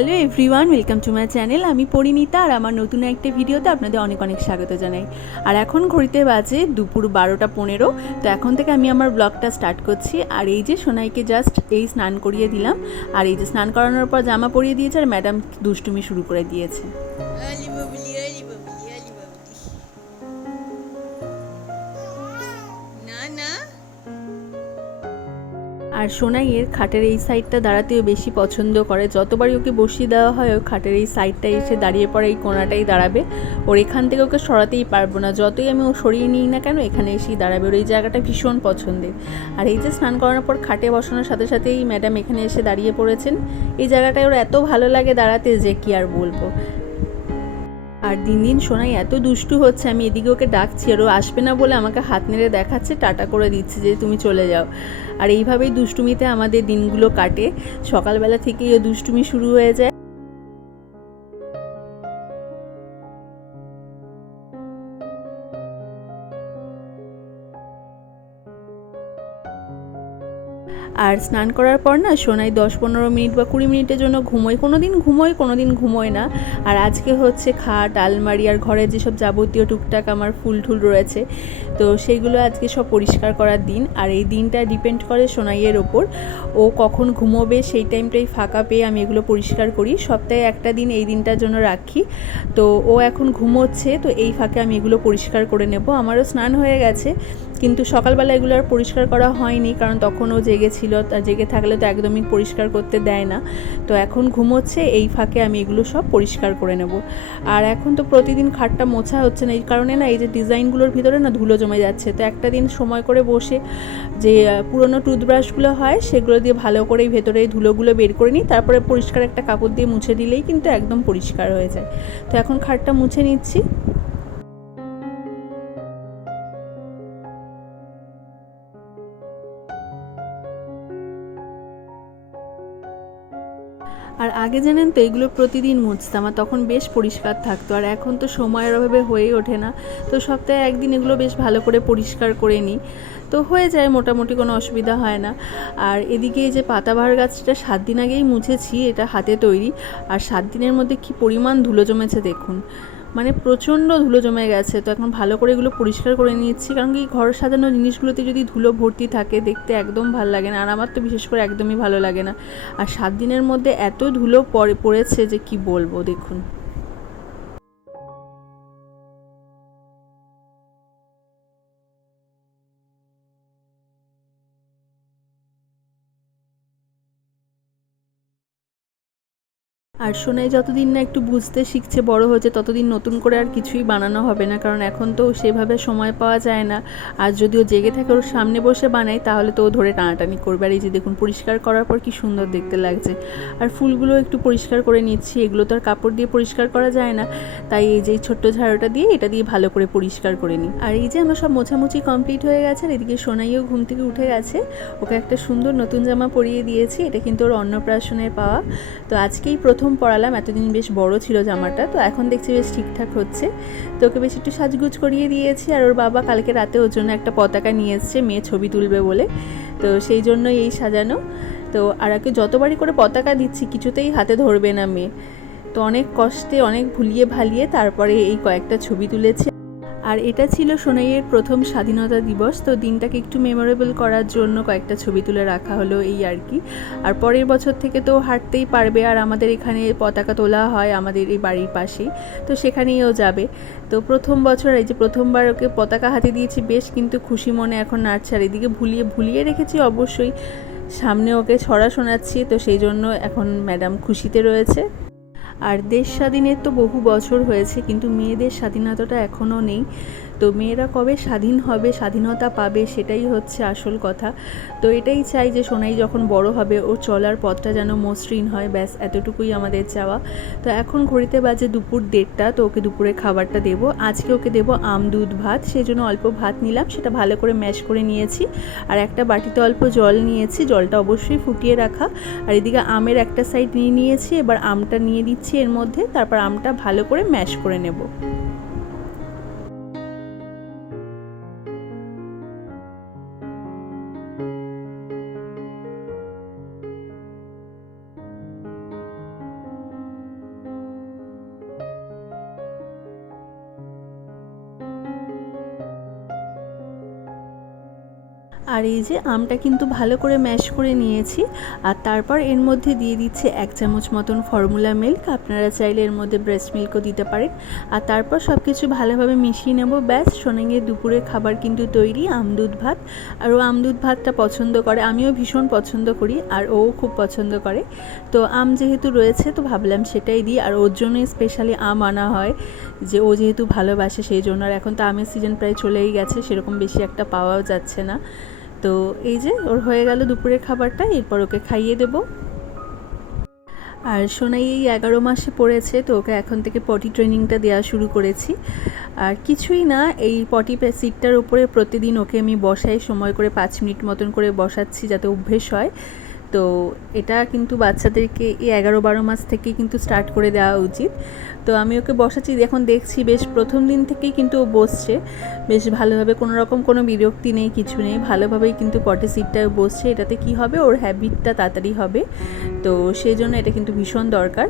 Hello everyone, welcome to my channel. আমি পরিণীতা আর আমার নতুন একটা ভিডিওতে আপনাদের অনেক অনেক স্বাগত জানাই। আর এখন ঘড়িতে বাজে দুপুর বারোটা পনেরো, তো এখন থেকে আমি আমার ব্লগটা স্টার্ট করছি। আর এই যে সোনাইকে জাস্ট এই স্নান করিয়ে দিলাম। আর এই যে স্নান করানোর পর জামা পরিয়ে দিয়েছে আর ম্যাডাম দুষ্টুমি শুরু করে দিয়েছে। আর সোনাইয়ের খাটের এই সাইডটা দাঁড়াতেও বেশি পছন্দ করে। যতবারই ওকে বসিয়ে দেওয়া হয় ওই খাটের এই সাইডটা এসে দাঁড়িয়ে পড়ে এই কোনাটাই দাঁড়াবে। ওর এখান থেকে ওকে সরাতেই পারব না। যতই আমি ও সরিয়ে নিই না কেন, এখানে এসেই দাঁড়াবে। ওর এই জায়গাটা ভীষণ পছন্দের। আর এই যে স্নান করানোর পর খাটে বসানোর সাথে সাথেই ম্যাডাম এখানে এসে দাঁড়িয়ে পড়েছেন। এই জায়গাটায় ওর এত ভালো লাগে দাঁড়াতে যে কি আর বলব। আর দিন দিন সোনাই এত দুষ্টু হচ্ছে, আমি এদিকে ওকে ডাকছি, আর ও আসবে না বলে আমাকে হাত নেড়ে দেখাচ্ছে, টাটা করে দিচ্ছে যে তুমি চলে যাও। আর এইভাবেই দুষ্টুমিতে আমাদের দিনগুলো কাটে। সকালবেলা থেকেই ও দুষ্টুমি শুরু হয়ে যায়। আর স্নান করার পর না সোনাই দশ পনেরো মিনিট বা কুড়ি মিনিটের জন্য ঘুমোয়। কোনো দিন ঘুমোয় কোনো দিন ঘুমোয় না। আর আজকে হচ্ছে খাট, আলমারি আর ঘরের যেসব যাবতীয় টুকটাক আমার ফুল টুল রয়েছে, তো সেইগুলো আজকে সব পরিষ্কার করার দিন। আর এই দিনটা ডিপেন্ড করে সোনাইয়ের ওপর। ও কখন ঘুমোবে সেই টাইমটাই ফাঁকা পেয়ে আমি এগুলো পরিষ্কার করি। সপ্তাহে একটা দিন এই দিনটার জন্য রাখি। তো ও এখন ঘুমোচ্ছে, তো এই ফাঁকে আমি এগুলো পরিষ্কার করে নেব। আমারও স্নান হয়ে গেছে। কিন্তু সকালবেলা এগুলো আর পরিষ্কার করা হয়নি, কারণ তখনও জেগেছিল তা জেগে থাকলে তো একদমই পরিষ্কার করতে দেয় না। তো এখন ঘুমোচ্ছে, এই ফাঁকে আমি এগুলো সব পরিষ্কার করে নেব। আর এখন তো প্রতিদিন খাটটা মোছা হচ্ছে না, এই কারণে না এই যে ডিজাইনগুলোর ভিতরে না ধুলো জমে যাচ্ছে। তো একটা দিন সময় করে বসে যে পুরনো টুথব্রাশগুলো হয়, সেগুলো দিয়ে ভালো করে ভেতরে ধুলোগুলো বের করে নিই, তারপরে পরিষ্কার একটা কাপড় দিয়ে মুছে দিলেই কিন্তু একদম পরিষ্কার হয়ে যায়। তো এখন খাটটা মুছে নিচ্ছি। আর আগে জানেন তো এগুলো প্রতিদিন মুছতাম আর তখন বেশ পরিষ্কার থাকতো আর এখন তো সময়ের অভাবে হয়েই ওঠে না। তো সপ্তাহে একদিন এগুলো বেশ ভালো করে পরিষ্কার করে নিই। তো হয়ে যায়, মোটামুটি কোনো অসুবিধা হয় না। আর এদিকে এই যে পাতাবাহার গাছটা সাত দিন আগেই মুছেছি, এটা হাতে তৈরি। আর সাত দিনের মধ্যে কি পরিমাণ ধুলো জমেছে দেখুন। মানে প্রচণ্ড ধুলো জমে গেছে। তো এখন ভালো করে এগুলো পরিষ্কার করে নিচ্ছি। কারণ কি ঘর সাজানো জিনিসগুলোতে যদি ধুলো ভর্তি থাকে, দেখতে একদম ভালো লাগে না। আর আমার তো বিশেষ করে একদমই ভালো লাগে না। আর সাত দিনের মধ্যে এত ধুলো পড়ে, পড়েছে যে কি বলব, দেখুন। আর সোনাই যতদিন না একটু বুঝতে শিখছে, বড় হয়েছে, ততদিন নতুন করে আর কিছুই বানানো হবে না। কারণ এখন তো সেভাবে সময় পাওয়া যায় না। আর যদি ও জেগে থাকে, ওর সামনে বসে বানায় তাহলে তো ও ধরে টানাটানি করবে। আর এই যে দেখুন, পরিষ্কার করার পর কি সুন্দর দেখতে লাগছে। আর ফুলগুলো একটু পরিষ্কার করে নিচ্ছি। এগুলো তো আর কাপড় দিয়ে পরিষ্কার করা যায় না। তাই এই যে ছোট্ট ঝাড়ুটা দিয়ে, এটা দিয়ে ভালো করে পরিষ্কার করে নিই। আর এই যে আমার সব মোছামুছি কমপ্লিট হয়ে গেছে, আর এদিকে সোনাইও ঘুম থেকে উঠে গেছে। ওকে একটা সুন্দর নতুন জামা পরিয়ে দিয়েছি। এটা কিন্তু ওর অন্নপ্রাশনের পাওয়া। তো আজকেই প্রথম পরালাম এতদিন বেশ বড় ছিল জামাটা, তো এখন দেখছি বেশ ঠিকঠাক হচ্ছে। তো ওকে বেশ একটু সাজগুজ করিয়ে দিয়েছি, আর ওর বাবা কালকে রাতে ওর জন্য একটা পতাকা নিয়ে এসছে, মেয়ে ছবি তুলবে বলে। তো সেই জন্যই এই সাজানো। তো আর ওকে যতবারই করে পতাকা দিচ্ছি, কিছুতেই হাতে ধরবে না মেয়ে। তো অনেক কষ্টে, অনেক ভুলিয়ে ভালিয়ে তারপরে এই কয়েকটা ছবি তুলেছি। আর এটা ছিল সোনাইয়ের প্রথম স্বাধীনতা দিবস, তো দিনটাকে একটু মেমোরেবল করার জন্য কয়েকটা ছবি তুলে রাখা হলো এই আর কি। আর পরের বছর থেকে তো হাঁটতেই পারবে, আর আমাদের এখানে পতাকা তোলা হয় আমাদের এই বাড়ির পাশেই, তো সেখানেই ও যাবে। তো প্রথম বছর, এই যে প্রথমবার ওকে পতাকা হাতে দিয়েছি বেশ, কিন্তু খুশি মনে এখন নাচছে আর এদিকে ভুলিয়ে ভুলিয়ে রেখেছি অবশ্যই, সামনে ওকে ছড়া শোনাচ্ছি, তো সেই জন্য এখন ম্যাডাম খুশিতে রয়েছে। আর দেশ স্বাধীনের তো বহু বছর হয়েছে কিন্তু মেয়েদের স্বাধীনতাটা এখনও নেই। তো মেয়েরা কবে স্বাধীন হবে, স্বাধীনতা পাবে সেটাই হচ্ছে আসল কথা। তো এটাই চাই যে সোনাই যখন বড় হবে, ওর চলার পথটা যেন মসৃণ হয়, ব্যাস এতটুকুই আমাদের চাওয়া। তো এখন ঘড়িতে বাজে দুপুর দেড়টা, তো ওকে দুপুরে খাবারটা দেবো। আজকে ওকে দেবো আম, দুধ, ভাত। সেই জন্য অল্প ভাত নিলাম, সেটা ভালো করে ম্যাশ করে নিয়েছি। আর একটা বাটিতে অল্প জল নিয়েছি, জলটা অবশ্যই ফুটিয়ে রাখা। আর এদিকে আমের একটা সাইড নিয়ে নিয়েছি, এবার আমটা নিয়ে দিচ্ছি এর মধ্যে, তারপর আমটা ভালো করে ম্যাশ করে নেব। আর এই যে আমটা কিন্তু ভালো করে ম্যাশ করে নিয়েছি। আর তারপর এর মধ্যে দিয়ে দিচ্ছে এক চামচ মতন ফর্মুলা মিল্ক আপনারা চাইলে এর মধ্যে ব্রেস্ট মিল্কও দিতে পারেন। আর তারপর সব কিছু ভালোভাবে মিশিয়ে নেব। ব্যাস সোনাঙ্গের দুপুরের খাবার কিন্তু তৈরি আমদুধ ভাত। আর ও আমদুধ ভাতটা পছন্দ করে, আমিও ভীষণ পছন্দ করি, আর ও খুব পছন্দ করে। তো আম যেহেতু রয়েছে, তো ভাবলাম সেটাই দিই। আর ওর জন্যই স্পেশালি আম আনা হয়, যে ও যেহেতু ভালোবাসে সেই জন্য। আর এখন তো আমের সিজন প্রায় চলেই গেছে, সেরকম বেশি একটা পাওয়াও যাচ্ছে না। তো এই যে ওর হয়ে গেল দুপুরের খাবারটা, এরপর ওকে খাইয়ে দেব। আর সোনাই এই এগারো মাসে পড়েছে, তো ওকে এখন থেকে পটি ট্রেনিংটা দেওয়া শুরু করেছি। আর কিছুই না, এই পটি সিটটার উপরে প্রতিদিন ওকে আমি বসাই, সময় করে পাঁচ মিনিট মতন করে বসাচ্ছি যাতে অভ্যেস হয়। তো এটা কিন্তু বাচ্চাদেরকে এই এগারো বারো মাস থেকেই কিন্তু স্টার্ট করে দেওয়া উচিত। তো আমি ওকে বসাচ্ছি, এখন দেখছি বেশ প্রথম দিন থেকেই কিন্তু ও বসছে। বেশ ভালোভাবে কোনো রকম কোনো বিরক্তি নেই, কিছু নেই। ভালোভাবেই কিন্তু পটে সিটটা বসছে। এটাতে কি হবে? ওর হ্যাবিটটা তাড়াতাড়ি হবে। তো সেই জন্য এটা কিন্তু ভীষণ দরকার।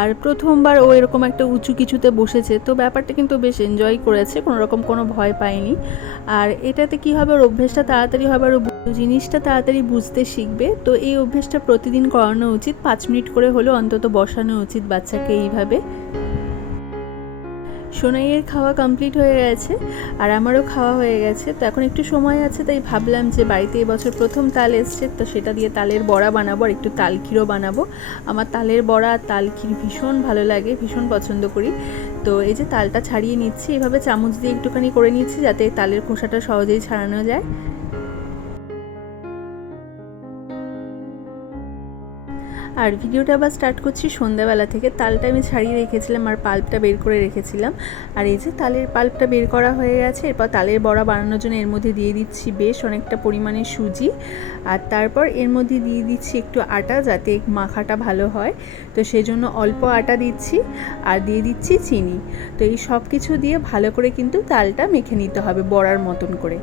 আর প্রথমবার ও এরকম একটা উঁচু কিছুতে বসেছে, তো ব্যাপারটা কিন্তু বেশ এনজয় করেছে কোনো রকম কোনো ভয় পায়নি। আর এটাতে কি হবে, ওর অভ্যেসটা তাড়াতাড়ি হবে আর জিনিসটা তাড়াতাড়ি বুঝতে শিখবে, তো এই অভ্যেসটা প্রতিদিন করানো উচিত, পাঁচ মিনিট করে হলেও অন্তত বসানো উচিত বাচ্চাকে এইভাবে। সোনাইয়ের খাওয়া কমপ্লিট হয়ে গেছে আর আমারও খাওয়া হয়ে গেছে। তো এখন একটু সময় আছে, তাই ভাবলাম যে বাড়িতে এবছর প্রথম তাল এসছে, তো সেটা দিয়ে তালের বড়া বানাবো আর একটু তালখিরও বানাবো। আমার তালের বড়া আর তাল ভীষণ ভালো লাগে, ভীষণ পছন্দ করি। তো এই যে তালটা ছাড়িয়ে নিচ্ছি, এভাবে চামচ দিয়ে একটুখানি করে নিচ্ছি যাতে তালের খোসাটা সহজেই ছাড়ানো যায়। আর ভিডিওটা আবার স্টার্ট করছি সন্ধ্যাবেলা থেকে। তালটা আমি ছাড়িয়ে রেখেছিলাম আর পাল্পটা বের করে রেখেছিলাম। আর এই যে তালের পাল্পটা বের করা হয়ে গেছে, এরপর তালের বড়া বানানোর জন্য এর মধ্যে দিয়ে দিচ্ছি বেশ অনেকটা পরিমাণে সুজি। আর তারপর এর মধ্যে দিয়ে দিচ্ছি একটু আটা যাতে মাখাটা ভালো হয়। তো সেই জন্য অল্প আটা দিচ্ছি আর দিয়ে দিচ্ছি চিনি। তো এই সব কিছু দিয়ে ভালো করে কিন্তু তালটা মেখে নিতে হবে বড়ার মতন করে।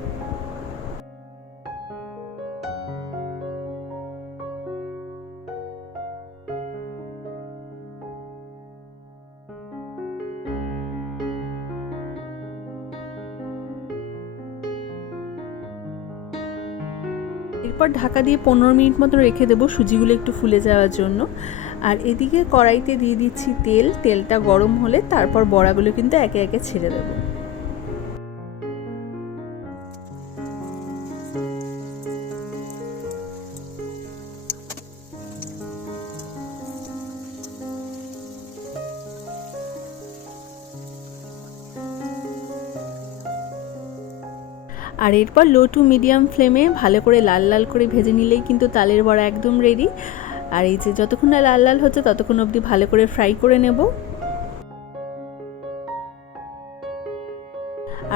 এরপর ঢাকা দিয়ে পনেরো মিনিট মতো রেখে দেবো সুজিগুলো একটু ফুলে যাওয়ার জন্য। আর এদিকে কড়াইতে দিয়ে দিচ্ছি তেল, তেলটা গরম হলে তারপর বড়াগুলো কিন্তু একে একে ছেড়ে দেবো। আর এরপর লো টু মিডিয়াম ফ্লেমে ভালো করে লাল লাল করে ভেজে নিলেই কিন্তু তালের বড়া একদম রেডি আর এই যে যতক্ষণ না লাল লাল হচ্ছে ততক্ষণ অবধি ভালো করে ফ্রাই করে নেব।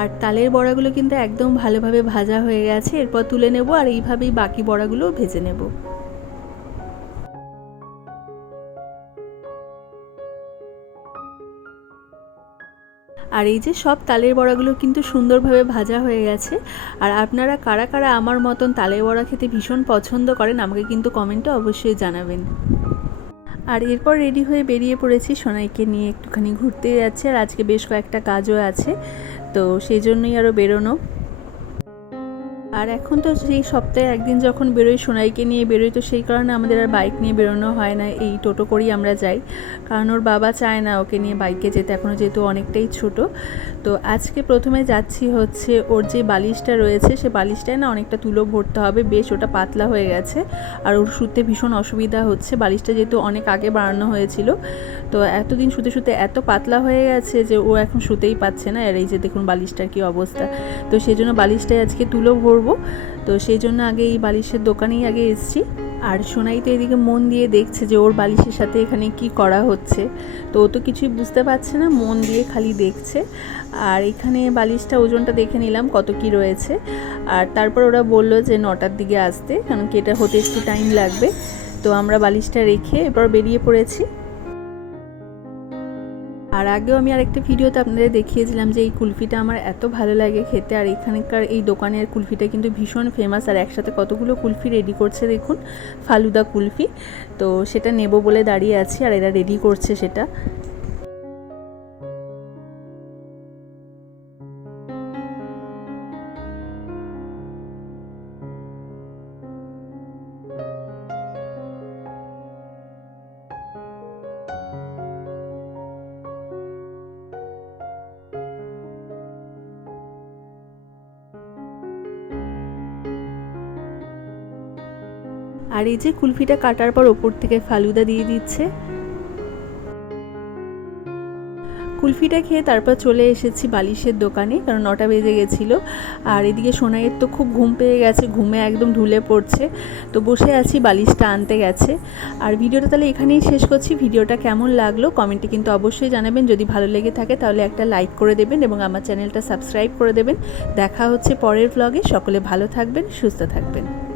আর তালের বড়াগুলো কিন্তু একদম ভালোভাবে ভাজা হয়ে গেছে, এরপর তুলে নেব আর এইভাবেই বাকি বড়াগুলো ভেজে নেব। আর এই যে সব তালের বড়াগুলো কিন্তু সুন্দরভাবে ভাজা হয়ে গেছে। আর আপনারা কারা কারা আমার মতন তালের বড়া খেতে ভীষণ পছন্দ করেন, আমাকে কিন্তু কমেন্টে অবশ্যই জানাবেন। আর এরপর রেডি হয়ে বেরিয়ে পড়েছি সোনাইকে নিয়ে, একটুখানি ঘুরতে যাচ্ছে। আর আজকে বেশ কয়েকটা কাজও আছে, তো সেই জন্যই আরও বেরোনো। আর এখন তো সেই সপ্তাহে একদিন যখন বেরোই, সোনাইকে নিয়ে বেরোই, তো সেই কারণে আমাদের আর বাইক নিয়ে বেরোনো হয় না। এই টোটো করেই আমরা যাই। কারণ ওর বাবা চায় না ওকে নিয়ে বাইকে যেতে এখনও যেহেতু অনেকটাই ছোট। তো আজকে প্রথমে যাচ্ছি হচ্ছে ওর যে বালিশটা রয়েছে, সে বালিশটায় না অনেকটা তুলো ভরতে হবে। বেশ, ওটা পাতলা হয়ে গেছে। আর ওর শুতে ভীষণ অসুবিধা হচ্ছে। বালিশটা যেহেতু অনেক আগে বাড়ানো হয়েছিল, তো এতদিন শুতে শুতে এত পাতলা হয়ে গেছে যে ও এখন শুতেই পাচ্ছে না। আর এই যে দেখুন বালিশটার কী অবস্থা। তো সেই জন্য বালিশটায় আজকে তুলো ভরবো। তো সেই জন্য আগে এই বালিশের দোকানেই আগে এসছি। আর সোনাই তো এদিকে মন দিয়ে দেখছে যে ওর বালিশের সাথে এখানে কি করা হচ্ছে। তো ও তো কিছুই বুঝতে পারছে না, মন দিয়ে খালি দেখছে। আর এখানে বালিশটা ওজনটা দেখে নিলাম, কত কি রয়েছে। আর তারপর ওরা বলল যে নটার দিকে আসতে, কারণ কি এটা হতে একটু টাইম লাগবে। তো আমরা বালিশটা রেখে এবার বেরিয়ে পড়েছি। আর আগেও আমি আরেকটা ভিডিওতে আপনাদের দেখিয়েছিলাম যে এই কুলফিটা আমার এত ভালো লাগে খেতে, আর এখানকার এই দোকানের কুলফিটা কিন্তু ভীষণ ফেমাস আর একসাথে কতগুলো কুলফি রেডি করছে দেখুন, ফালুদা কুলফি। তো সেটা নেব বলে দাঁড়িয়ে আছি, আর এরা রেডি করছে সেটা। আর এই যে কুলফিটা কাটার পর ওপর থেকে ফালুদা দিয়ে দিচ্ছে। কুলফিটা খেয়ে তারপর চলে এসেছি বালিশের দোকানে, কারণ নটা বেজে গেছিল। আর এদিকে সোনাইয়ের তো খুব ঘুম পেয়ে গেছে, ঘুমে একদম ঢুলে পড়ছে। তো বসে আছি, বালিশটা আনতে গেছে। আর ভিডিওটা তাহলে এখানেই শেষ করছি। ভিডিওটা কেমন লাগল কমেন্টে কিন্তু অবশ্যই জানাবেন। যদি ভালো লেগে থাকে তাহলে একটা লাইক করে দেবেন এবং আমার চ্যানেলটা সাবস্ক্রাইব করে দেবেন। দেখা হচ্ছে পরের ব্লগে সকলে ভালো থাকবেন, সুস্থ থাকবেন।